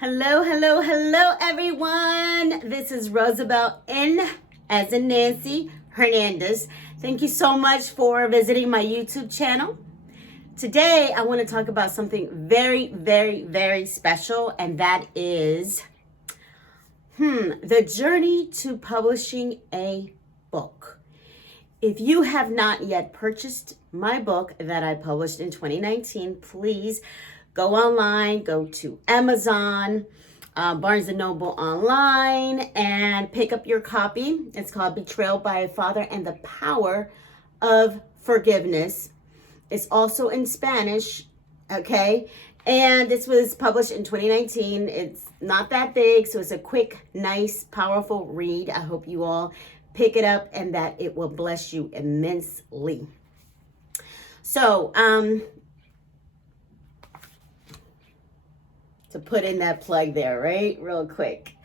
Hello, hello, hello, everyone. This is Rosabelle N, as in Nancy Hernandez. Thank you so much for visiting my YouTube channel. Today, I want to talk about something very, very, very special, and that is the journey to publishing a book. If you have not yet purchased my book that I published in 2019, please go online, go to Amazon, Barnes & Noble online, and pick up your copy. It's called Betrayal by a Father and the Power of Forgiveness. It's also in Spanish, okay? And this was published in 2019. It's not that big, so it's a quick, nice, powerful read. I hope you all pick it up and that it will bless you immensely. So, to put in that plug there, right? Real quick.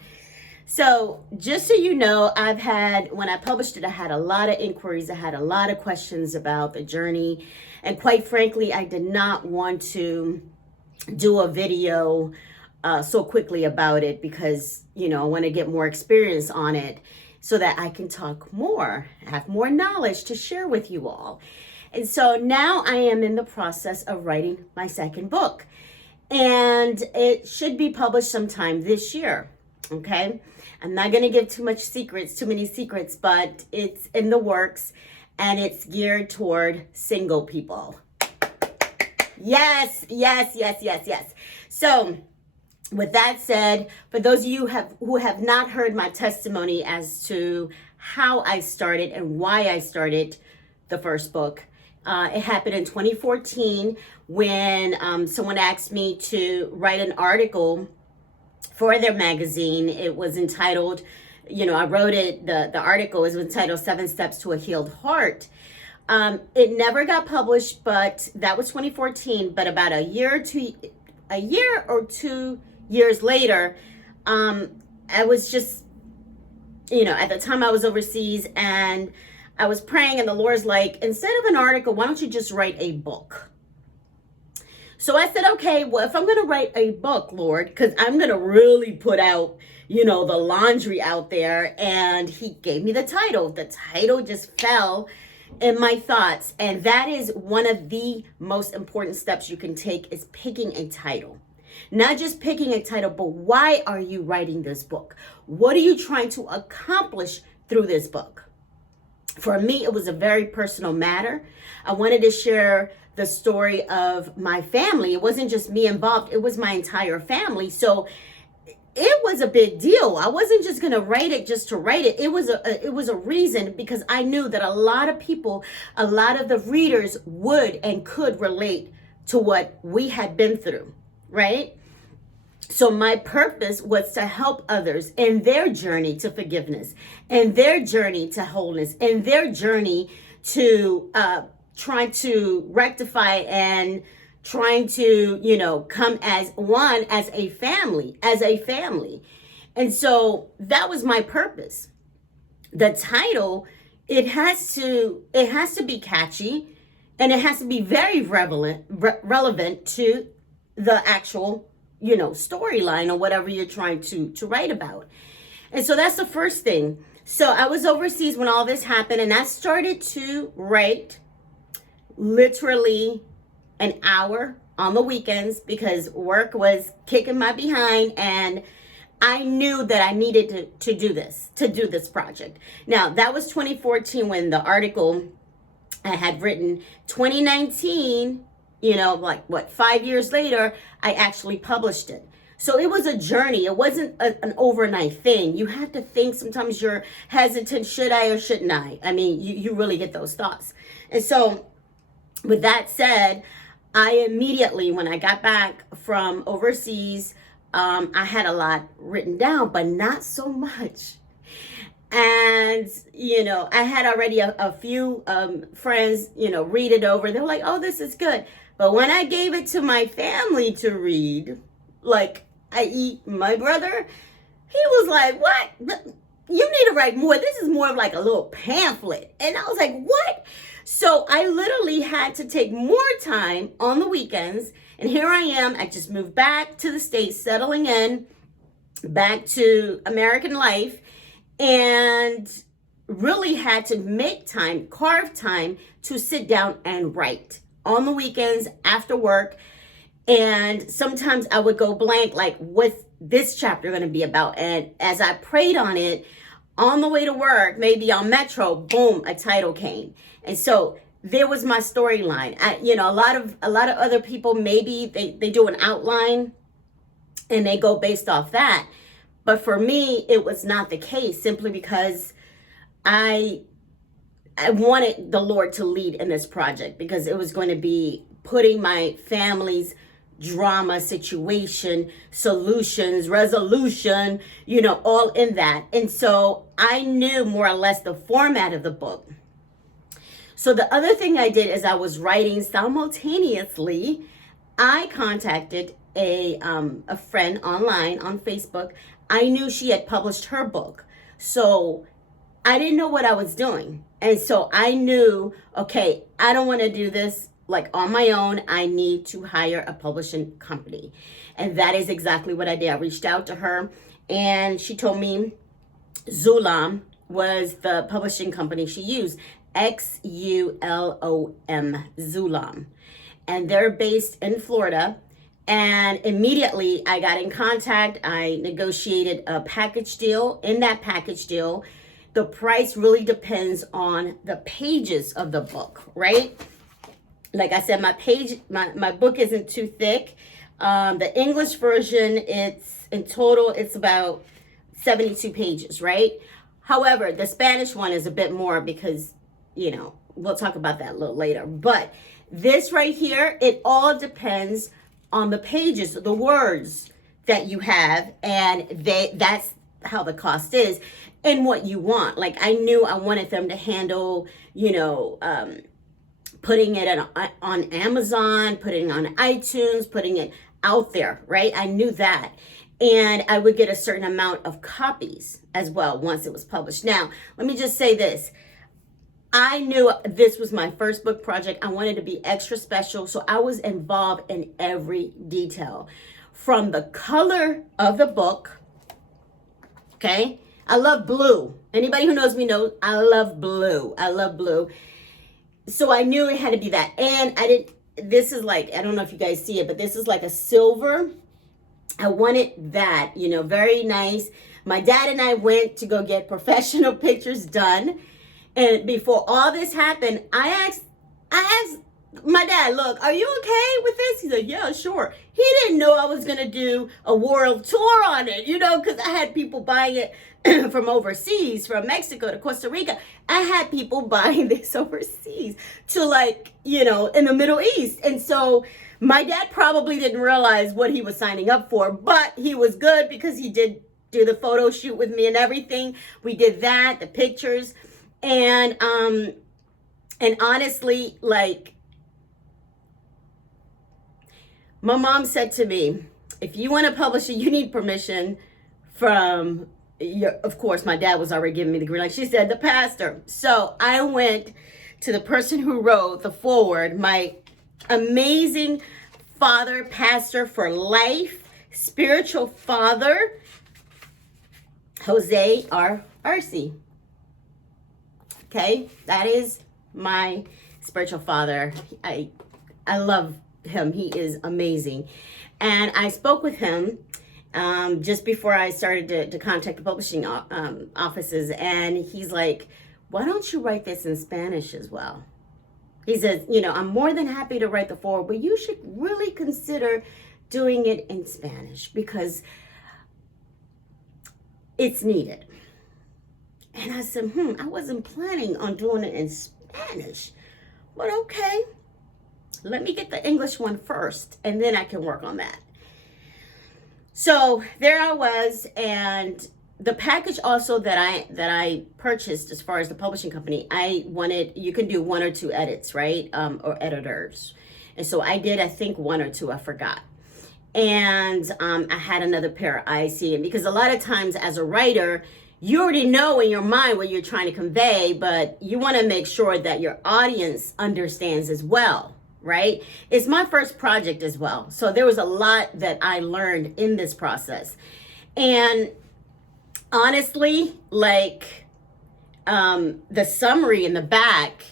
So just so you know, when I published it, I had a lot of inquiries. I had a lot of questions about the journey. And quite frankly, I did not want to do a video so quickly about it because, I want to get more experience on it so that I can talk more, have more knowledge to share with you all. And so now I am in the process of writing my second book. And it should be published sometime this year, okay? I'm not going to give too many secrets, but it's in the works and it's geared toward single people. Yes. So with that said, for those of you who have not heard my testimony as to how I started and why I started the first book, it happened in 2014 when someone asked me to write an article for their magazine. It was entitled, I wrote it, the article was entitled 7 Steps to a Healed Heart. It never got published, but that was 2014. But about a year or 2 years later, I was just, at the time I was overseas and I was praying and the Lord's like, instead of an article, why don't you just write a book? So I said, okay, well, if I'm going to write a book, Lord, because I'm going to really put out, the laundry out there. And he gave me the title. The title just fell in my thoughts. And that is one of the most important steps you can take is picking a title. Not just picking a title, but why are you writing this book? What are you trying to accomplish through this book? For me, it was a very personal matter. I wanted to share the story of my family. It wasn't just me involved. It was my entire family. So it was a big deal. I wasn't just going to write it just to write it. It was a reason because I knew that a lot of people, a lot of the readers would and could relate to what we had been through, right? So my purpose was to help others in their journey to forgiveness, in their journey to wholeness, in their journey to trying to rectify and trying to, come as one, as a family. And so that was my purpose. The title, it has to be catchy and it has to be very relevant to the actual storyline or whatever you're trying to write about. And so that's the first thing. So I was overseas when all this happened and I started to write literally an hour on the weekends because work was kicking my behind and I knew that I needed to do this project. Now that was 2014 when the article I had written. 2019, 5 years later, I actually published it. So it was a journey. It wasn't an overnight thing. You have to think sometimes you're hesitant, should I or shouldn't I? I mean, you really get those thoughts. And so with that said, I immediately, when I got back from overseas, I had a lot written down, but not so much. And, I had already a few friends, read it over. They were like, oh, this is good. But when I gave it to my family to read, i.e. my brother, he was like, what? You need to write more. This is more of like a little pamphlet. And I was like, what? So I literally had to take more time on the weekends And here I am. I just moved back to the States, settling in, back to American life, and really had to make time, carve time to sit down and write on the weekends after work. And sometimes I would go blank, like, what's this chapter going to be about? And as I prayed on it, on the way to work, maybe on Metro, boom, a title came. And so there was my storyline. A lot of other people, maybe they do an outline and they go based off that. But for me, it was not the case, simply because I wanted the Lord to lead in this project, because it was going to be putting my family's drama, situation, solutions, resolution, all in that. And so I knew more or less the format of the book. So the other thing I did is I was writing simultaneously. I contacted a friend online on Facebook. I knew she had published her book. So I didn't know what I was doing. And so I knew, okay, I don't want to do this like on my own. I need to hire a publishing company. And that is exactly what I did. I reached out to her and she told me Xulom was the publishing company she used. Xulom, Xulom. And they're based in Florida. And immediately I got in contact. I negotiated a package deal. In that package deal, the price really depends on the pages of the book, right? Like I said, my book isn't too thick. The English version, in total, it's about 72 pages, right? However, the Spanish one is a bit more because, we'll talk about that a little later. But this right here, it all depends on the pages, the words that you have, and that's how the cost is and what you want. Like I knew I wanted them to handle, putting it on Amazon, putting it on iTunes, putting it out there, right? I knew that. And I would get a certain amount of copies as well once it was published. Now, let me just say this. I knew this was my first book project. I wanted to be extra special. So I was involved in every detail. From the color of the book, okay? I love blue. Anybody who knows me knows I love blue. I love blue. So I knew it had to be that. And this is like, I don't know if you guys see it, but this is like a silver. I wanted that, very nice. My dad and I went to go get professional pictures done. And before all this happened, I asked my dad, look, are you okay with this? He said, yeah, sure. He didn't know I was going to do a world tour on it, because I had people buying it from overseas, from Mexico to Costa Rica. I had people buying this overseas to in the Middle East. And so my dad probably didn't realize what he was signing up for, but he was good because he did do the photo shoot with me and everything. We did that, the pictures. And honestly, my mom said to me, if you want to publish it, you need permission from of course, my dad was already giving me the green light. She said, the pastor. So I went to the person who wrote the foreword, my amazing father, pastor for life, spiritual father, Jose R. Arce. Okay, that is my spiritual father. I love him. He is amazing. And I spoke with him just before I started to contact the publishing offices. And he's like, why don't you write this in Spanish as well? He says, I'm more than happy to write the foreword, but you should really consider doing it in Spanish because it's needed. And I said, I wasn't planning on doing it in Spanish, but okay, let me get the English one first, and then I can work on that. So there I was, and the package also that I purchased as far as the publishing company, I wanted, you can do 1 or 2 edits, right? Or editors. And so I did, I think 1 or 2, I forgot. And I had another pair of eyes seeing, because a lot of times as a writer, you already know in your mind what you're trying to convey, but you want to make sure that your audience understands as well, right? It's my first project as well. So there was a lot that I learned in this process. And honestly, like the summary in the back,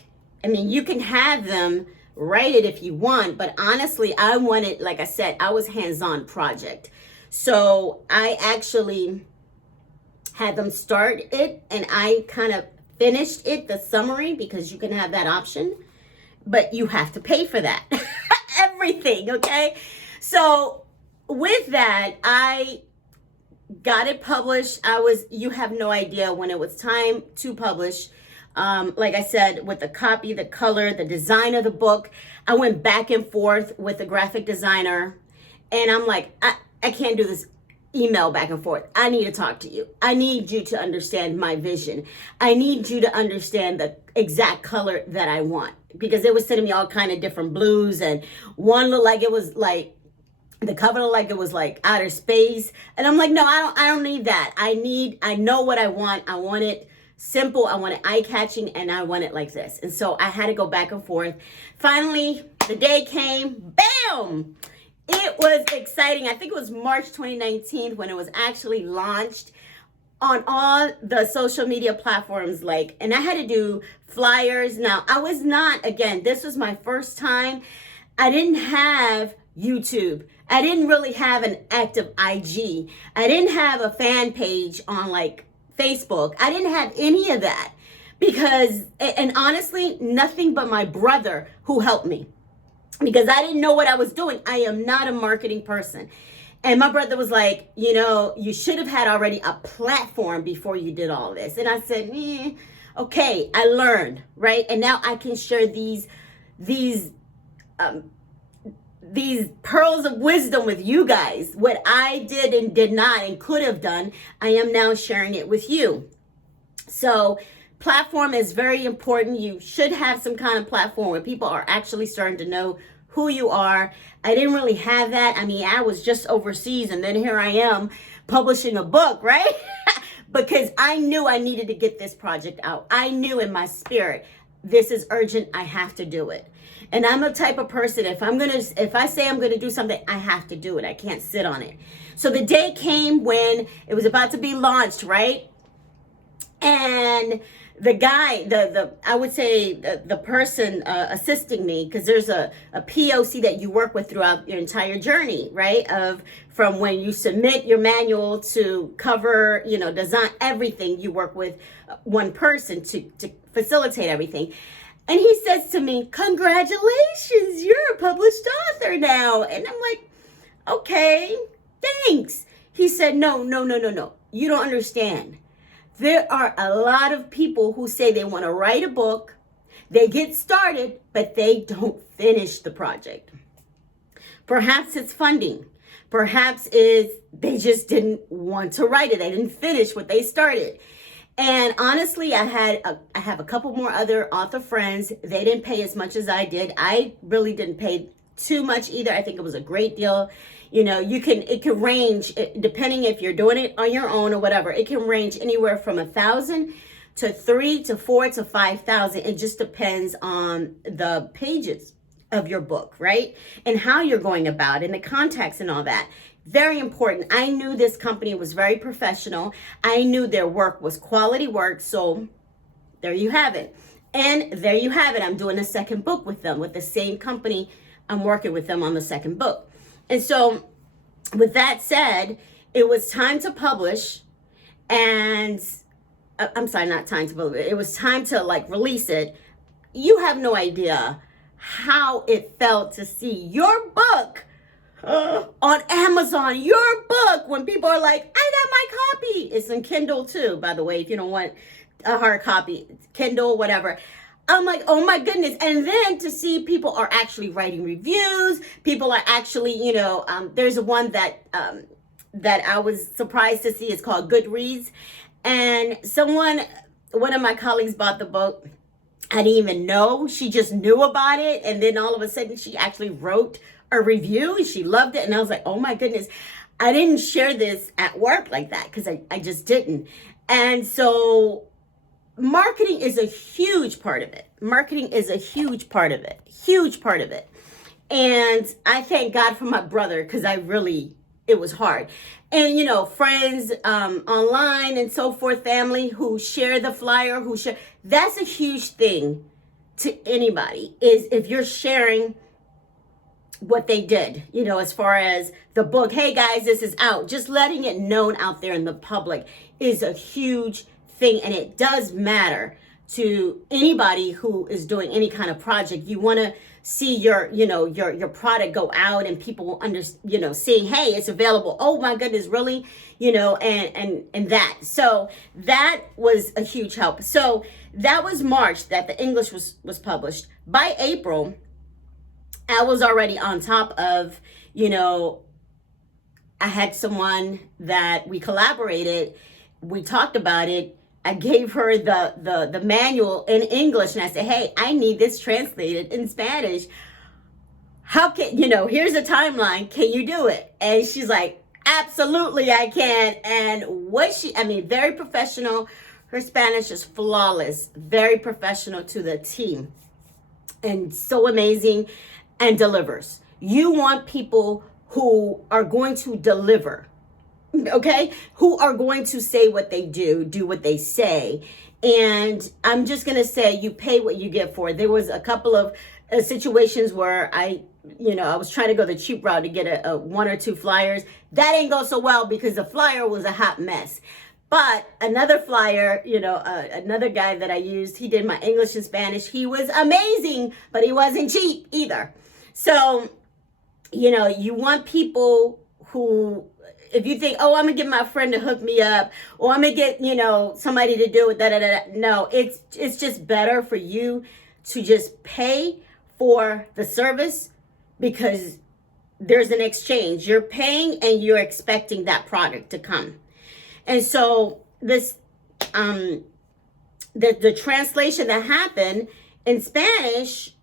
I mean, you can have them write it if you want, but honestly, I wanted, like I said, I was hands-on project. So I actually had them start it and I kind of finished it, the summary, because you can have that option, but you have to pay for that. Everything, okay? So with that, I got it published. You have no idea when it was time to publish. Like I said, with the copy, the color, the design of the book, I went back and forth with the graphic designer, and I'm like, I can't do this email back and forth. I need to talk to you. I need you to understand my vision. I need you to understand the exact color that I want, because they were sending me all kind of different blues, and one looked like it was like, the cover looked like it was like outer space. And I'm like, no, I don't need that. I know what I want. I want it simple. I want it eye-catching, and I want it like this. And so I had to go back and forth. Finally, the day came, bam! It was exciting. I think it was March 2019 when it was actually launched on all the social media platforms, and I had to do flyers. Now, I was not, again, this was my first time. I didn't have YouTube. I didn't really have an active IG. I didn't have a fan page on Facebook. I didn't have any of that because, and honestly, nothing but my brother who helped me, because I didn't know what I was doing. I am not a marketing person. And my brother was like, you should have had already a platform before you did all this. And I said, okay, I learned, right? And now I can share these pearls of wisdom with you guys. What I did and did not and could have done, I am now sharing it with you. So platform is very important. You should have some kind of platform where people are actually starting to know who you are. I didn't really have that. I mean, I was just overseas, and then here I am publishing a book, right? Because I knew I needed to get this project out. I knew in my spirit, this is urgent. I have to do it. And I'm a type of person, if I say I'm gonna do something, I have to do it. I can't sit on it. So the day came when it was about to be launched, right? And the guy, I would say the person assisting me, because there's a POC that you work with throughout your entire journey, right? From when you submit your manual to cover, design, everything, you work with one person to facilitate everything. And he says to me, congratulations, you're a published author now. And I'm like, okay, thanks. He said, no. You don't understand. There are a lot of people who say they want to write a book, they get started, but they don't finish the project. Perhaps it's funding. Perhaps they just didn't want to write it. They didn't finish what they started. And honestly, I have a couple more other author friends. They didn't pay as much as I did. I really didn't pay too much either. I think it was a great deal. It can range, depending if you're doing it on your own or whatever, it can range anywhere from $1,000 to $3,000 to $4,000 to $5,000. It just depends on the pages of your book, right? And how you're going about, and the context and all that. Very important. I knew this company was very professional. I knew their work was quality work. So there you have it. And there you have it. I'm doing a second book with them, with the same company. I'm working with them on the second book. And so with that said, it was time to publish, and I'm sorry, not time to publish. It was time to release it. You have no idea how it felt to see your book on Amazon, your book, when people are like, I got my copy. It's in Kindle too, by the way, if you don't want a hard copy, Kindle, whatever. I'm like, oh my goodness. And then to see people are actually writing reviews. People are actually, there's one that I was surprised to see. It's called Goodreads. And one of my colleagues bought the book. I didn't even know. She just knew about it. And then all of a sudden she actually wrote a review and she loved it. And I was like, oh my goodness. I didn't share this at work like that because I just didn't. And so marketing is a huge part of it. Marketing is a huge part of it. Huge part of it. And I thank God for my brother, because it was hard. And, friends online and so forth, family who share the flyer, that's a huge thing to anybody, is if you're sharing what they did, as far as the book. Hey guys, this is out. Just letting it known out there in the public is a huge thing, and it does matter to anybody who is doing any kind of project. You want to see your product go out, and people seeing, hey, it's available. Oh my goodness, really? And that. So that was a huge help. So that was March that the English was published. By April, I was already on top of, I had someone that we collaborated. We talked about it. I gave her the manual in English, and I said, hey, I need this translated in Spanish. How can, here's a timeline. Can you do it? And she's like, absolutely, I can. And very professional. Her Spanish is flawless, very professional to the team, and so amazing, and delivers. You want people who are going to deliver. Okay, who are going to say what they do what they say. And I'm just going to say, you pay what you get for it. There was a couple of situations where I was trying to go the cheap route to get a one or two flyers. That ain't go so well, because the flyer was a hot mess. But another flyer, another guy that I used, he did my English and Spanish. He was amazing, but he wasn't cheap either. So, you want people who, if you think, oh, I'm gonna get my friend to hook me up, or I'm gonna get, somebody to do it, no, it's just better for you to just pay for the service, because there's an exchange. You're paying and you're expecting that product to come. And so this, the translation that happened in Spanish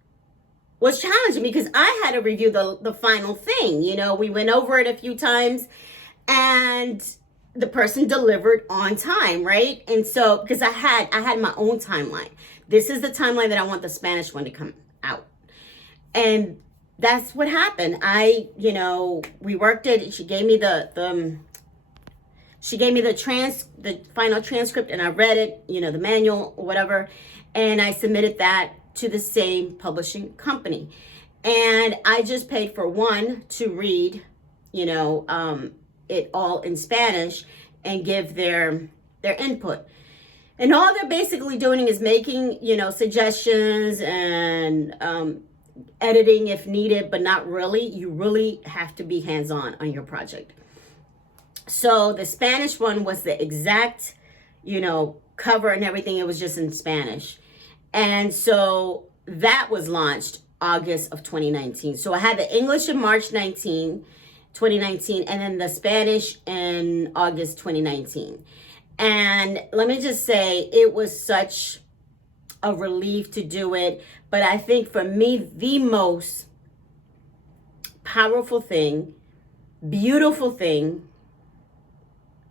was challenging, because I had to review the final thing. We went over it a few times, and the person delivered on time, right? And so, because I had my own timeline. This is the timeline that I want the Spanish one to come out. And that's what happened. We worked it. She gave me the final transcript, and I read it, the manual or whatever, and I submitted that to the same publishing company. And I just paid for one to read, it all in Spanish and give their input. And all they're basically doing is making, suggestions and editing if needed, but not really. You really have to be hands-on on your project. So the Spanish one was the exact, cover and everything. It was just in Spanish. And so that was launched August of 2019. So I had the English in March 2019, and then the Spanish in August 2019. And let me just say, it was such a relief to do it. But I think for me, the most powerful thing, beautiful thing,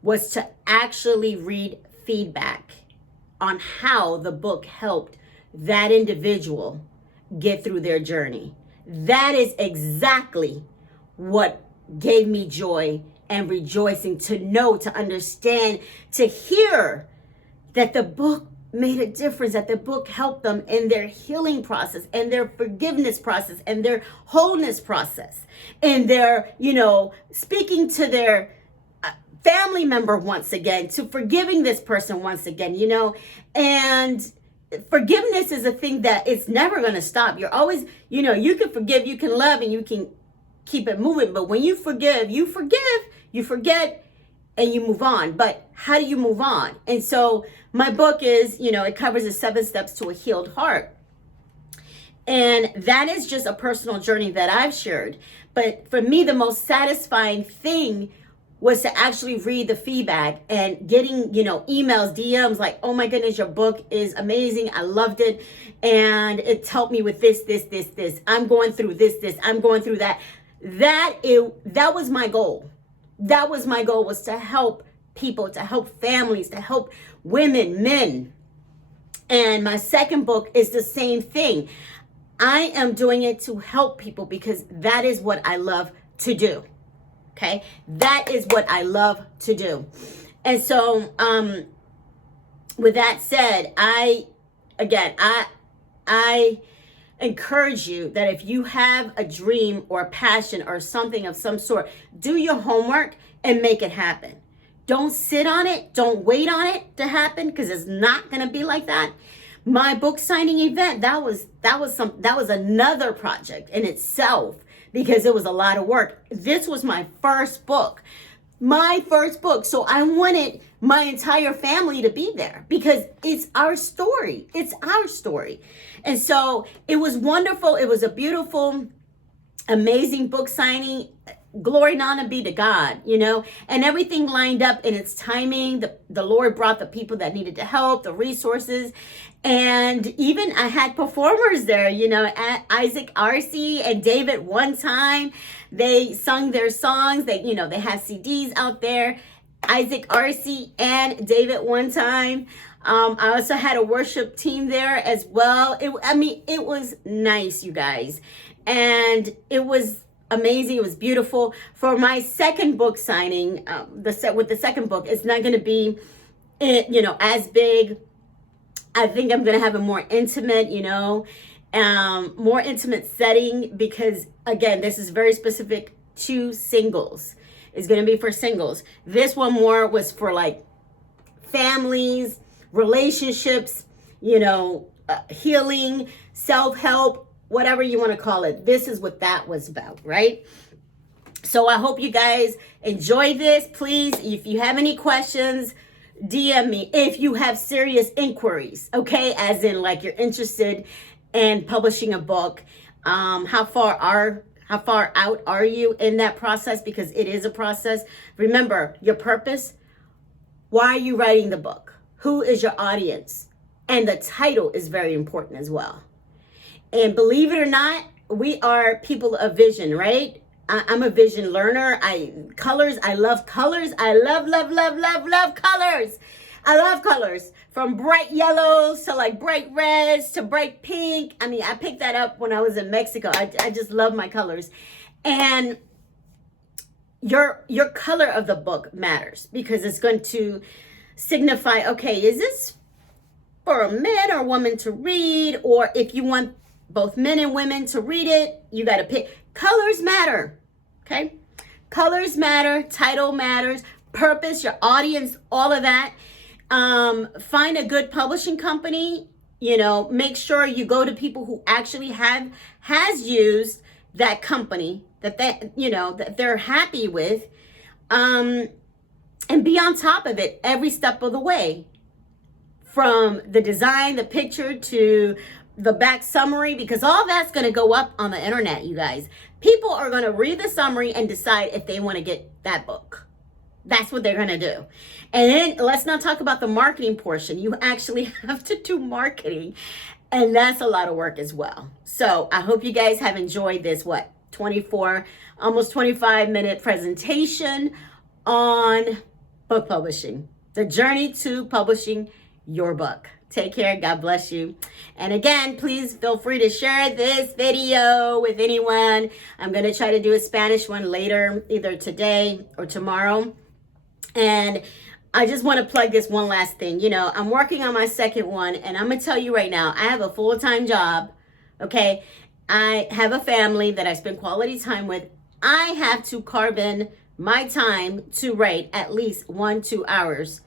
was to actually read feedback on how the book helped that individual get through their journey. That is exactly what gave me joy and rejoicing, to know, to understand, to hear that the book made a difference, that the book helped them in their healing process, and their forgiveness process, and their wholeness process, and their, speaking to their family member once again, to forgiving this person once again, and forgiveness is a thing that it's never going to stop. You're always, you can forgive, you can love, and you can keep it moving. But when you forgive, you forget, and you move on. But how do you move on? And so my book is, it covers the 7 steps to a healed heart. And that is just a personal journey that I've shared. But for me, the most satisfying thing was to actually read the feedback and getting, emails, DMs, like, oh my goodness, your book is amazing. I loved it. And it's helped me with this. I'm going through this. I'm going through that. That was my goal. That was my goal, was to help people, to help families, to help women, men. And my second book is the same thing. I am doing it to help people because that is what I love to do. Okay? That is what I love to do. And so, with that said, I encourage you that if you have a dream or a passion or something of some sort, do your homework and make it happen. Don't sit on it. Don't wait on it to happen, because it's not going to be like that. My book signing event, that was another project in itself, because it was a lot of work. This was my first book. So I wanted my entire family to be there because it's our story. And so it was wonderful. It was a beautiful, amazing book signing. Glory and honor be to God, and everything lined up in its timing. The Lord brought the people that needed to help, the resources. And even I had performers there, Isaac Arcee and David One Time. They sung their songs. They have CDs out there. Isaac Arcee and David One Time. I also had a worship team there as well. It was nice, you guys. And it was amazing. It was beautiful. For my second book signing, with the second book, it's not going to be, as big. I think I'm going to have a more intimate, more intimate setting, because again, this is very specific to singles. It's going to be for singles. This one more was for like families, relationships, healing, self-help, whatever you want to call it. This is what that was about, right? So I hope you guys enjoy this. Please, if you have any questions, DM me. If you have serious inquiries, okay, as in like you're interested in publishing a book, how far out are you in that process? Because it is a process. Remember your purpose. Why are you writing the book? Who is your audience? And the title is very important as well. And believe it or not, we are people of vision, right? I'm a vision learner. I love colors. I love colors. I love colors, from bright yellows to like bright reds to bright pink. I picked that up when I was in Mexico. I just love my colors. And your color of the book matters, because it's going to signify, okay, is this for a man or woman to read? Or if you want both men and women to read it, you got to pick. Colors matter, okay? Colors matter, title matters, purpose, your audience, all of that. Find a good publishing company, make sure you go to people who actually has used that company that they're happy with, and be on top of it every step of the way, from the design, the picture, to the back summary, because all that's going to go up on the internet, you guys. People are going to read the summary and decide if they want to get that book. That's what they're going to do. And then let's not talk about the marketing portion. You actually have to do marketing, and that's a lot of work as well. So I hope you guys have enjoyed this, 24, almost 25-minute presentation on book publishing, the journey to publishing your book. Take care. God bless you. And again, please feel free to share this video with anyone. I'm going to try to do a Spanish one later, either today or tomorrow. And I just want to plug this one last thing. I'm working on my second one, and I'm going to tell you right now, I have a full-time job. Okay. I have a family that I spend quality time with. I have to carve in my time to write at least 1-2 hours.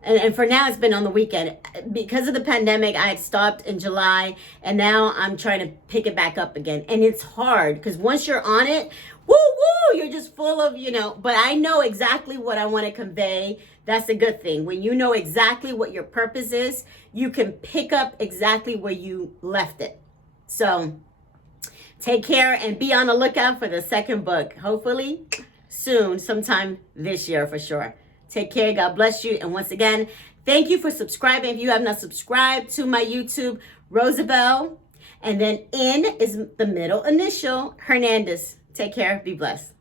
And for now, it's been on the weekend. Because of the pandemic, I had stopped in July, and now I'm trying to pick it back up again. And it's hard, because once you're on it, you're just full of, but I know exactly what I want to convey. That's a good thing. When you know exactly what your purpose is, you can pick up exactly where you left it. So take care and be on the lookout for the second book. Hopefully soon, sometime this year for sure. Take care. God bless you. And once again, thank you for subscribing. If you have not subscribed to my YouTube, Rosabelle, and then N is the middle initial, Hernandez. Take care. Be blessed.